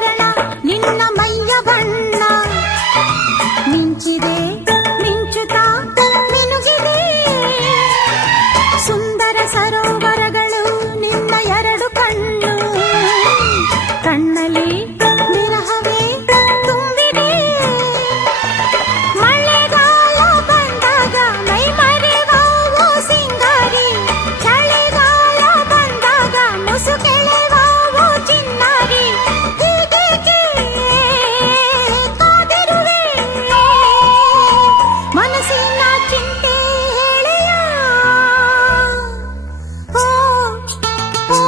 ಕಿರಣ ನಿನ್ನ ಮೈಯ ಬಣ್ಣ ಮಿಂಚಿದೆ ಮಿಂಚುತ್ತಾ ಮಿನುಗಿದೆ ಸುಂದರ ಸರೋವರಗಳು ನಿನ್ನ ಎರಡು ಕಣ್ಣು ಕಣ್ಣಲ್ಲಿ ವಿರಹವೇ ತುಂಬಿದೆ ಮಳೆಗಾಲ ಬಂದಾಗ ಮೈ ಮರೆವಾವು ಸಿಂಗಾರಿ ಚಳಿಗಾಲ ಬಂದಾಗ ಮುಸುಕೆಳೆವಾವು ಚಿನ್ನಾರಿ ಹೀಗೇಕೆ ಕಾದಿರುವೆ ಮನಸ್ಸಿನ ಚಿಂತೆ ಹೇಳೆಯ ಓ ಓ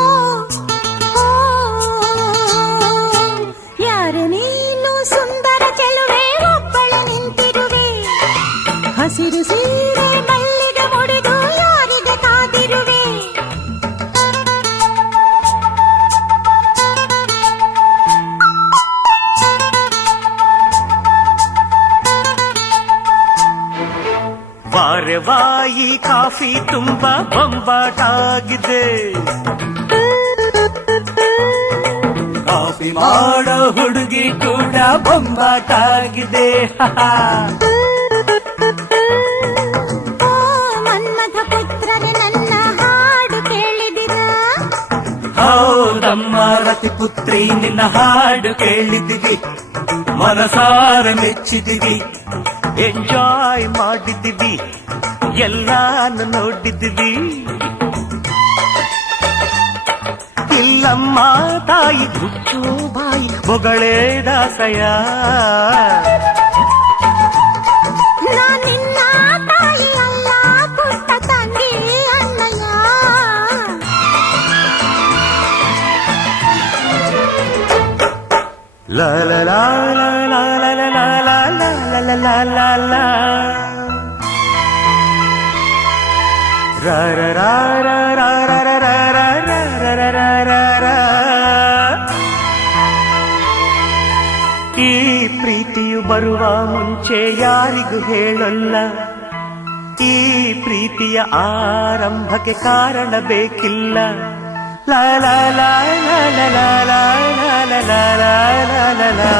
ಓ ಯಾರು ನೀನು ಸುಂದರ ಚೆಲುವೆ ಒಬ್ಬಳೆ ನಿಂತಿರುವೆ ಹಸಿರು ಸೀರೆ ಮಲ್ಲಿಗೆ ಮುಡಿದು ಯಾರಿಗೆ ಕಾದಿರುವೆ ವಾರವಾಯಿ ಕಾಫಿ ತುಂಬಾ ಬೊಂಬಾಟಾಗಿದೆ ಕಾಫಿ ಮಾಡೋ ಹುಡುಗಿ ಕೂಡ ಬೊಂಬಾಟಾಗಿದೆ ಓ ಮನ್ಮಥ ಪುತ್ರರೇ ನನ್ನ ಹಾಡು ಕೇಳಿದಿರ ಹೌದಮ್ಮ ರತಿಪುತ್ರಿ ನಿನ್ನ ಹಾಡು ಕೇಳಿದ್ವಿ ಮನಸಾರ ಮೆಚ್ಚಿದ್ವಿ ಎಂಜಾಯ್ ಮಾಡಿದ್ವಿ ಎಲ್ಲಾನು ನೋಡಿದ್ವಿ ಇಲ್ಲಮ್ಮ ತಾಯಿ ಹುಚ್ಚು ಬಾಯಿ ಹೊಗಳೇ ದಾಸಯ ನಾ ನಿನ್ನ ತಾಯಿ ಅಲ್ಲ ಪುಟ್ಟ ತಂಗಿ ಅಣ್ಣಯ್ಯ ಲಾ ಲಾ ಲಾ ಲಾ ಲಾ ಲಾ ಲಾ ಲಾ ಲಾ ಲಾ ಲಾ ಲಾ ಲಾ ರಾ ರಾ ರಾ ರಾ ರಾ ರಾ ರಾ ರಾ ರಾ ರಾ ರಾ ರಾ ರಾ. ಈ ಪ್ರೀತಿಯು ಬರುವ ಮುಂಚೆ ಯಾರಿಗೂ ಹೇಳಲ್ಲ ಈ ಪ್ರೀತಿಯ ಆರಂಭಕ್ಕೆ ಕಾರಣ ಬೇಕಿಲ್ಲ ಲಾ ಲಾ ಲಾ ಲಾ ಲಾ ಲಾ ಲಾ ಲಾ ಲಾ ಲಾ ಲಾ ಲಾ ಲಾ.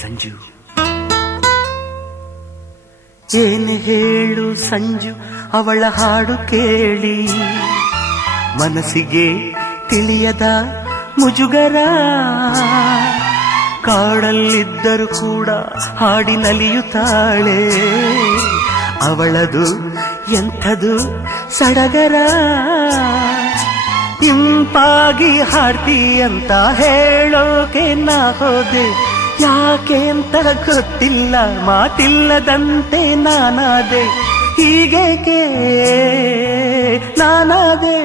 ಸಂಜು ಏನು ಹೇಳು ಸಂಜು ಅವಳ ಹಾಡು ಕೇಳಿ ಮನಸ್ಸಿಗೆ ತಿಳಿಯದ ಮುಜುಗರ ಕಾಡಲ್ಲಿದ್ದರೂ ಕೂಡ ಹಾಡಿ ನಲಿಯುತ್ತಾಳೆ ಅವಳದು ಎಂಥದು ಸಡಗರ ಇಂಪಾಗಿ ಹಾಡ್ತಿ ಅಂತ ಹೇಳೋಕೆ ನಾ ಹೋದೆ ಯಾಕೆ ಅಂತ ಗೊತ್ತಿಲ್ಲ ಮಾತಿಲ್ಲದಂತೆ ನಾನಾದೆ ಹೀಗೇಕೆ ನಾನಾದೆ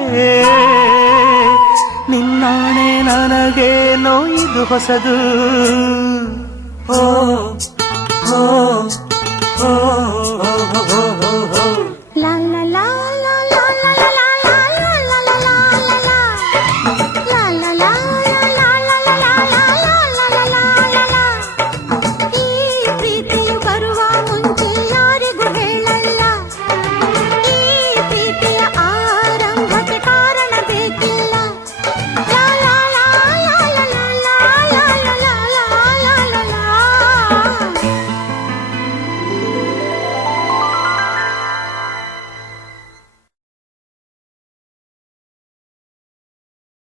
ನಿನ್ನಾಣೆ ನನಗೇನೋ ಇದು ಹೊಸದು ಓ ಓ ಓ ಓ